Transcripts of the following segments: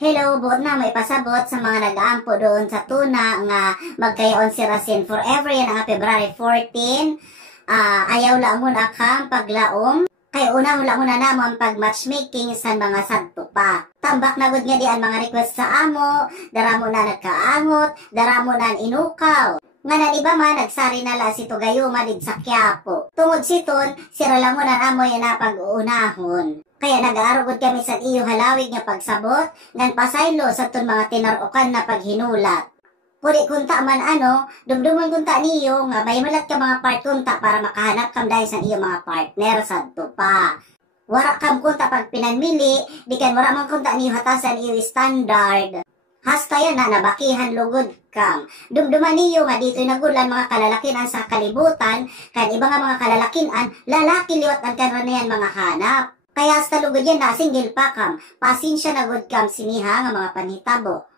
Hello, buot na may pasabot sa mga nag-aampo doon sa tuna nga magkayon si Rasin forever yan ang February 14. Ayaw lang muna kang paglaom. Kaya una muna namon pag matchmaking sa mga sadto pa. Tambak na gud nga di ang mga request sa amo, dara mo na nagkaangot, dara mo na inukaw. Nga na iba man, nagsari na la si Tugayuma did sa Quiapo. Tungod siton, sira lang mo na amo yan na pag-uunahon. Kaya nag-aarugod kami sa iyo halawig nga pagsabot, ngan pasaylo sa ton mga tinarokan na paghinulat. Kuri kunta man dumdumon kunta niyo nga may malat ka mga part kunta para makahanap kam dahil sa iyo mga partner sadto pa. Wara kam kunta pag pinanmili, di kan wara man kunta niyo hatasan iyo standard. Hasta yan na nabakihan lugod kam. Dumduman niyo nga dito'y nagulan mga kalalakinan sa kalibutan, kan iba nga mga kalalakinan, lalaki liwat ang karanayan mga hanap. Kaya hasta lugod yan na single pa kam, pasensya na good kam siniha nga mga panhitabo.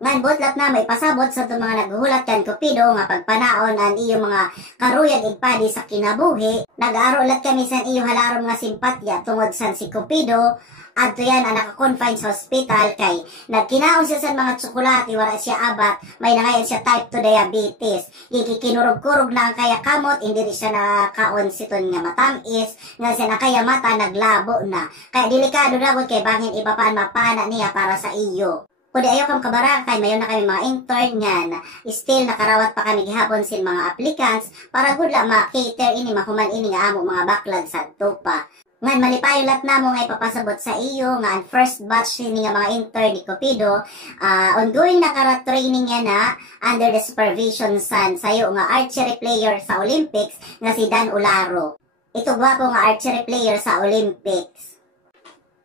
Ngan botlat na may pasabot sa itong mga naghulat kan Cupido nga pagpanaon ang iyo mga karuyag igpadi sa kinabuhi. Nag-aarolat kami sa iyo halarom nga simpatya tungod sa si Cupido. Adto yan ang naka-confine sa hospital kay nagkinaon siya sa mga tsokolate wala siya abat, may nangayon siya type 2 diabetes. Ikikinurog-kurog na ang kaya kamot, hindi rin siya nakaon siton nga matamis, nga siya nakaya mata naglabo na. Kaya delikado na gud kay bangin iba pa mapana niya para sa iyo. Kung ayaw kam kabarang kay mayon na kami mga intern nga still nakarawat pa kami gihapon sin mga applicants para gud la ma-cater ini mahuman ini nga amo mga backlog sa tupa. Ngan malipayon lat namo nga ipapasabot sa iyo nga ang first batch ni nga mga intern ni Cupido, ongoing training yan na under the supervision sa sayo nga archery player sa Olympics nga si Dan Ularo. Ito gwapo nga archery player sa Olympics.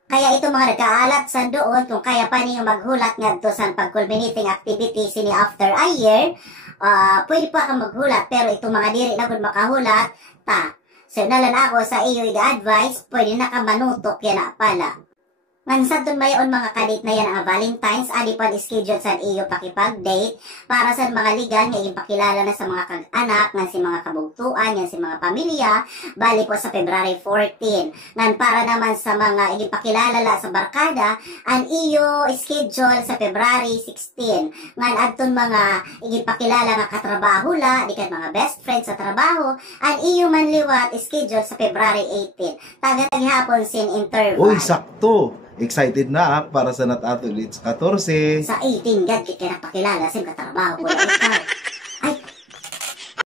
Kaya ito mga nagkaalat sa doon kung kaya pa niyo maghulat nga to sa pag-culminating activities ni after a year, pwede pa kang maghulat pero itong mga diri na kung makahulat, so nalan ako sa iyo i-advise, pwede na ka manutok yan na pala. Ngan doon mayon mga kadate na yan ang Valentine's, adi pa schedule sa iyo pakipag-date para sa mga ligan nga ipakilala na sa mga kag-anak, nga si mga kabugtuan, nga si mga pamilya, bali po sa February 14. Ngan para naman sa mga ipakilala la sa barkada, ang iyo schedule sa February 16. Ngan adton mga ipakilala nga katrabaho la, di kan mga best friends sa trabaho, ang iyo manliwat schedule sa February 18. Taga-taghapon sin interval. Uy, sakto! Excited na para sa Nat Athletes 14. Sa 18 gad kay kaya pakilala sa katrabaho ko.